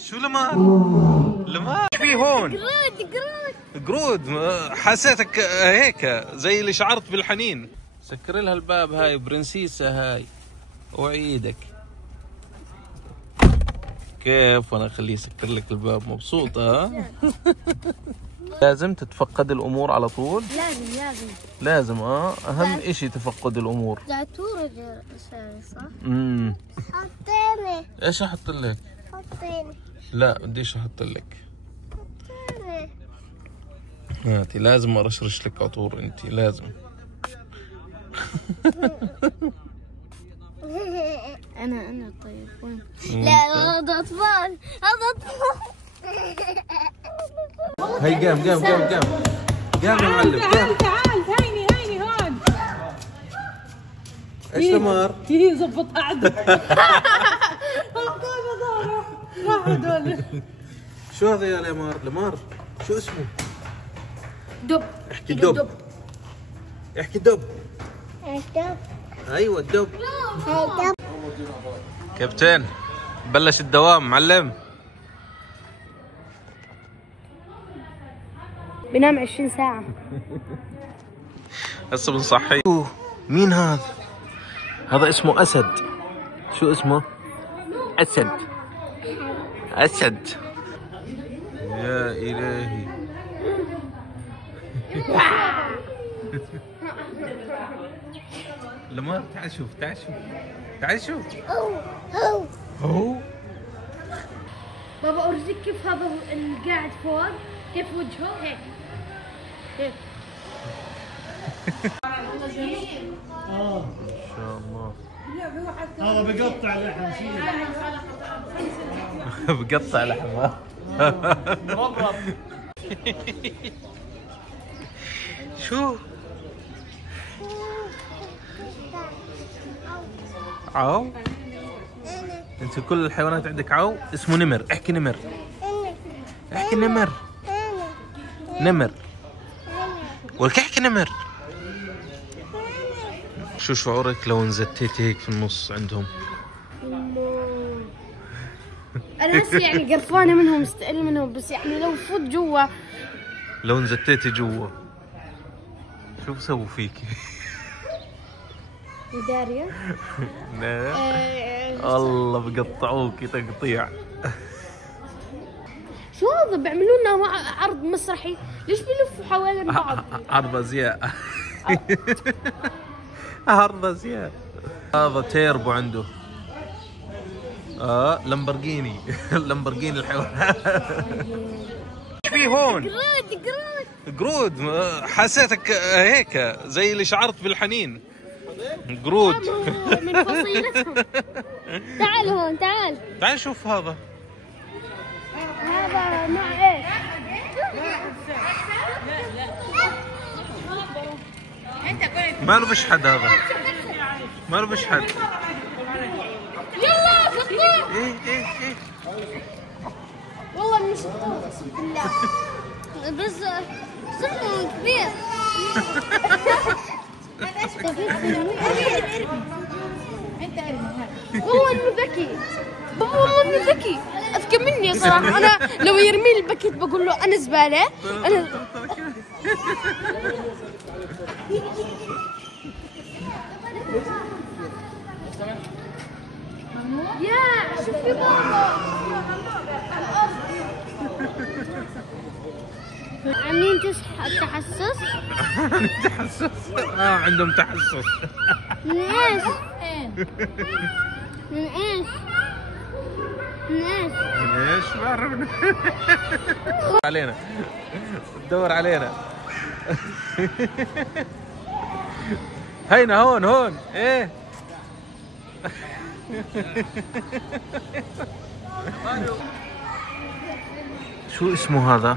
شو لمار؟ لمار في هون؟ قرود. حسيتك هيك زي اللي شعرت بالحنين. سكر لها الباب هاي برنسيسة هاي. وعيدك كيف وانا اخليه يسكر لك الباب. مبسوطة ها؟ لازم تتفقد الامور على طول. لازم اهم اشي تفقد الامور. لا تورج صح؟ حطيني. ايش احط لك؟ حطيني. لا بديش احط لك. هاتي لازم ارشرش لك عطور انت لازم. انا طيب وين؟ لا هذا اطفال هذا اطفال. هي قام قام قام قام قام يا معلم قام. تعال هيني هون. ايش لمار؟ هي زبط قعده. راح هذول. شو هذا يا لمار؟ لمار شو اسمه؟ دب. احكي دب. احكي دب. ايوه الدب. كابتن بلش الدوام معلم. بنام 20 ساعة. هسه بنصحي. مين هذا؟ هذا اسمه اسد. شو اسمه؟ اسد. اسد. يا الهي. لما تعال شوف تعال شوف تعال شوف. هو بابا أورجيك كيف هذا اللي قاعد فوق كيف وجهه هيك هيك. ما شاء الله. هذا بقطع لحم شيء. بقطع لحم. مربرب. شو؟ عو؟ انت كل الحيوانات عندك عو؟ اسمه نمر. احكي نمر. احكي نمر. نمر. ولك احكي نمر. شو شعورك لو انزتيتي هيك في النص عندهم؟ انا هسه يعني قرفانه منهم مستقل منهم بس يعني لو فوت جوا. لو انزتيتي جوا شو بسووا فيكي؟ داريا. الله بقطعوكي تقطيع. شو هذا بيعملوا لنا عرض مسرحي؟ ليش بيلفوا حوالين بعض؟ عرض ازياء. عرض ازياء. هذا تيربو عنده. لامبورجيني. لامبورجيني الحيوان. ايش في هون؟ قرود. حسيتك هيك زي اللي شعرت بالحنين. قرود. من فصيلتهم. تعال هون تعال. تعال شوف هذا. هذا نوع ايش؟ ما له بشحد هذا. ما له بشحد. يلا فطور. ايه والله مش بالله. بس صرت كبير. والله انه ذكي. بابا والله انه ذكي. اذكى مني صراحه. انا لو يرمي لي الباكيت بقول له انا زباله. انا يا شوفي بابا عاملين تحسس. تحسس. عندهم تحسس. من ايش؟ من ايش؟ من ايش؟ من ايش؟ ما عرفنا. علينا. تدور علينا. هينا هون ايه. شو اسمه هذا؟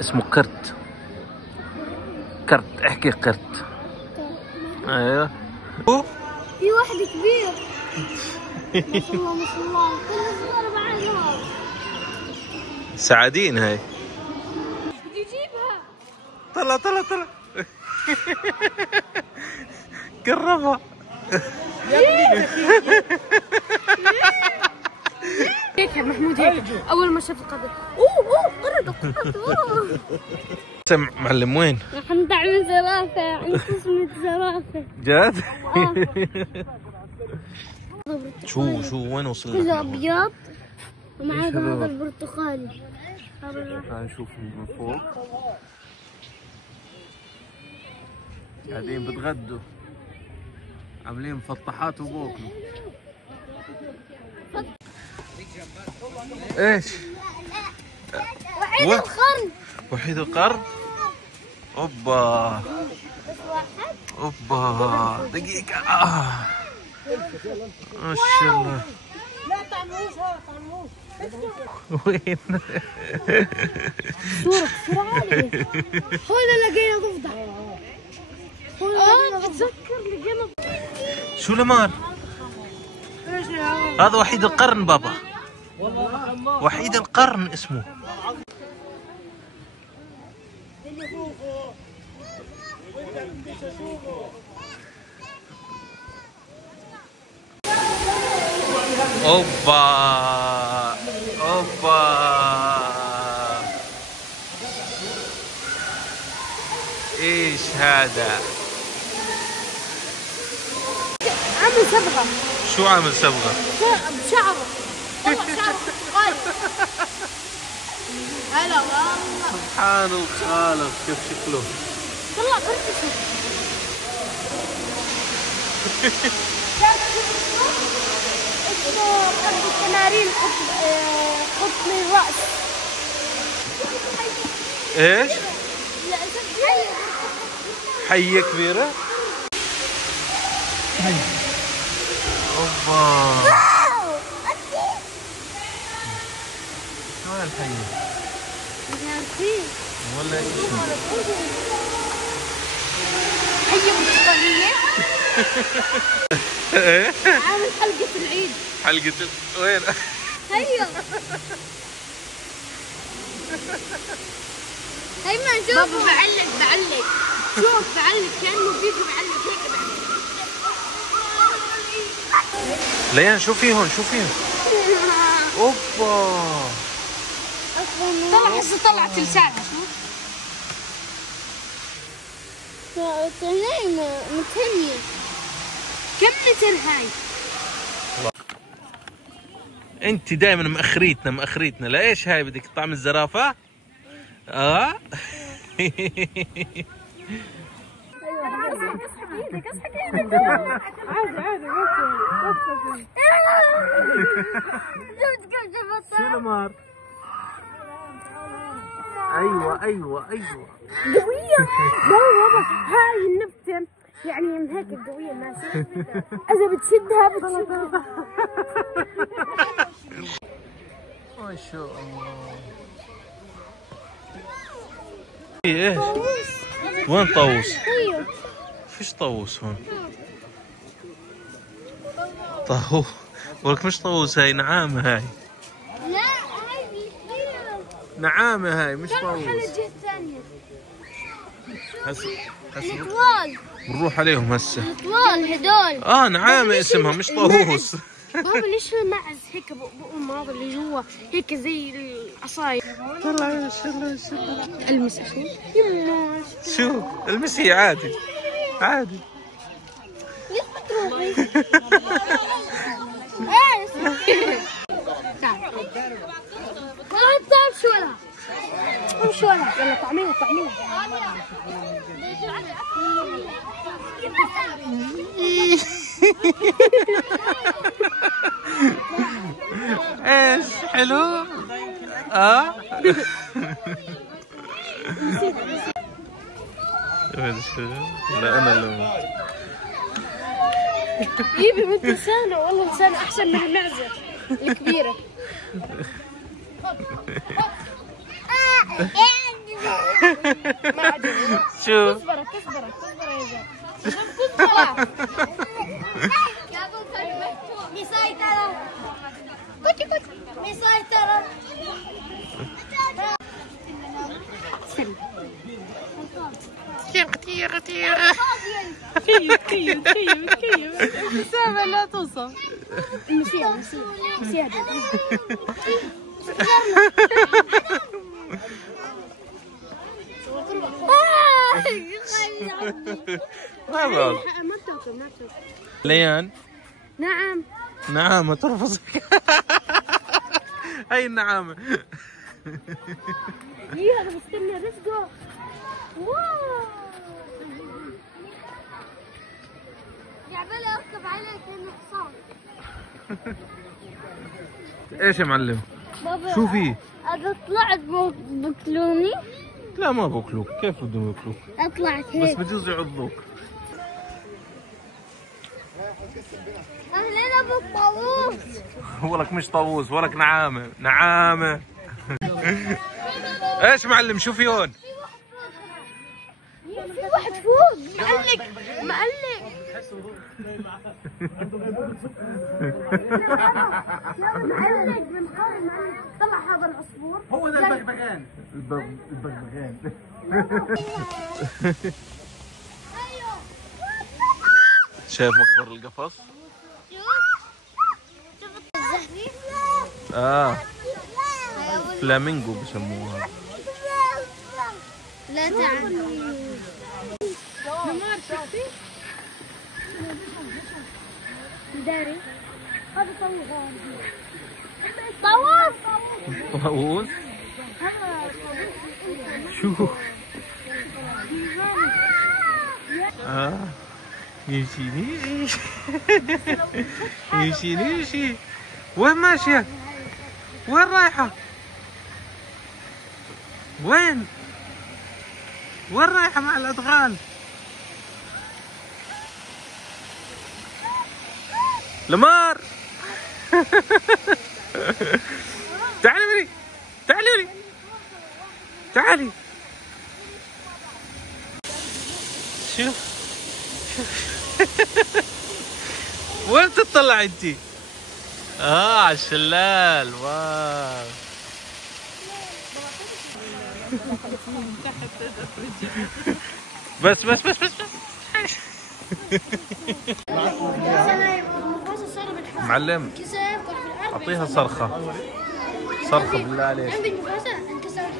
اسمه قرد. قرد. احكي قرد. ايوه. في واحد كبير. ما شاء الله ما شاء الله. كل صغار بعينهم. سعادين هاي. بدي اجيبها. طلع. قربها. اول ما شاف القرد اوه قرد اوه. سمع معلم وين؟ الحين تعمل زرافة عند اسمه زرافة. جد؟ شو وين وصلنا؟ كله ابيض ومع هذا البرتقالي. تعال نشوف من فوق. قاعدين بتغدوا، عاملين مفطحات وبوكلوا. ايش؟ وحيد القرن. وحيد القرن؟ اوبا اوبا دقيقة. ما شاء الله. لا طعموش طعموش. وين؟ صورة عالية. هون لقينا ضفدع. اتذكر لقينا. شو لمار؟ هذا وحيد القرن بابا. وحيد القرن اسمه. اوبا اوبا ايش هذا؟ عامل صبغة. شو عامل صبغة؟ بشعره. والله شعره برتقالي. هلا والله. سبحان الخالق كيف شكله. طلع قرطشه. اسمه قرد التمارين قطن الرأس. ايش؟ حية كبيرة؟ اوبا شو هالحية؟ ولا شيء. حية برتقالية. عامل حلقة العيد. حلقة وين؟ هيا هيما شوف. بابا بعلق شوف بعلق كأنه فيديو بعلق هيك بعلق. ليان شو فيهم شو فيهم؟ اوبا طلع هسه طلعت لسانها شوف. نايمة متهنية. كم متر هاي؟ انت دائما مأخريتنا ليش هاي بدك تطعم الزرافة؟ اه اسحق ايدك عادي شو لمار؟ ايوه قوية. بابا هاي النبتة يعني من هيك قوية ماشي. إذا بتشدها ما شاء الله. ايه وين طاووس؟ فيش طاووس هون. طاووس ولك مش طاووس هاي نعامة هاي. لا هاي نعامة هاي مش طاووس. على الجهة الثانية. هسه الطوال بنروح عليهم هسه. الطوال هدول. نعامة اسمها مش طاووس. بابا ليش المعز هيك بقوم هذا اللي جوا هيك زي العصاية. طلع ما شاء الله المس اشوف. يما شو المسي عادي. تعال شو لها يلا طعميها ايش حلو؟ لا انا اللي جيبي بنت لسانه. والله لسانه احسن من المعزه الكبيره. ما عجبني. شو؟ كزبره يا زلمه. مسيطرة. مسيطرة. كتير تخيل ابتسامة لا توصف. المسيح ما بتاكل. ليان نعم. نعامة ترفضك. هاي النعامة. هذا بستنى رزقه. واو يا عبالي اركب عليك لانه حصان. ايش يا معلم؟ بابا شو في؟ اذا طلعت بكلوني؟ لا ما باكلوك، كيف بدهم ياكلوك؟ اطلعت بس هيك. بجوز يعضوك. اهلين ابو الطاووس. ولك مش طاووس، ولك نعامة. نعامة. ايش معلم شو في هون؟ في واحد فوق معلق معلق. معلق من قبل. طلع هذا العصفور. هو ده البغبغان. البغبغان. شايف مقبر القفص؟ شوف الزهري. فلامينغو بسموها. لا تعال. داري هذا طاووس. طاووس؟ شو؟ يمشي. يمشي. وين ماشية؟ وين رايحة؟ وين رايحة مع الأدغال؟ لمار. تعالي وري. تعالي. شوف. وين تطلع انتي؟ على الشلال. واو. بس معلم اعطيها صرخة بالله عليك.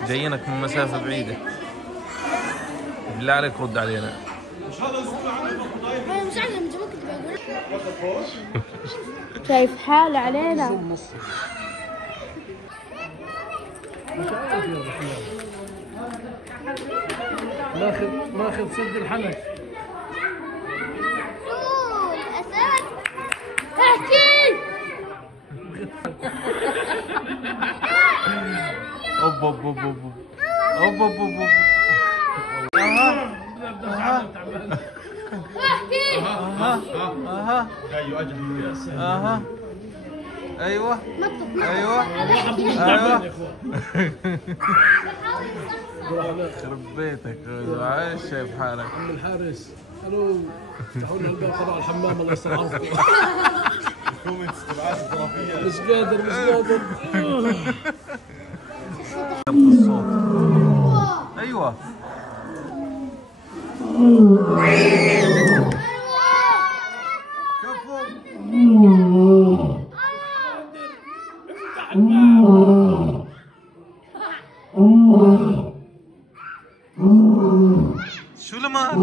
جايينك من مسافة بعيدة، بالله عليك رد علينا. شايف حاله علينا. ماخذ سد الحنك. أسد احكي. ايوه. خرب بيتك. عايش شايف حالك. عم الحارس الو افتحوا لنا الباب طلعوا الحمام الله يستر. مش قادر الصوت. ايوه. شو لمار؟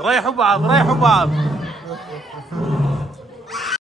رايحوا بعض.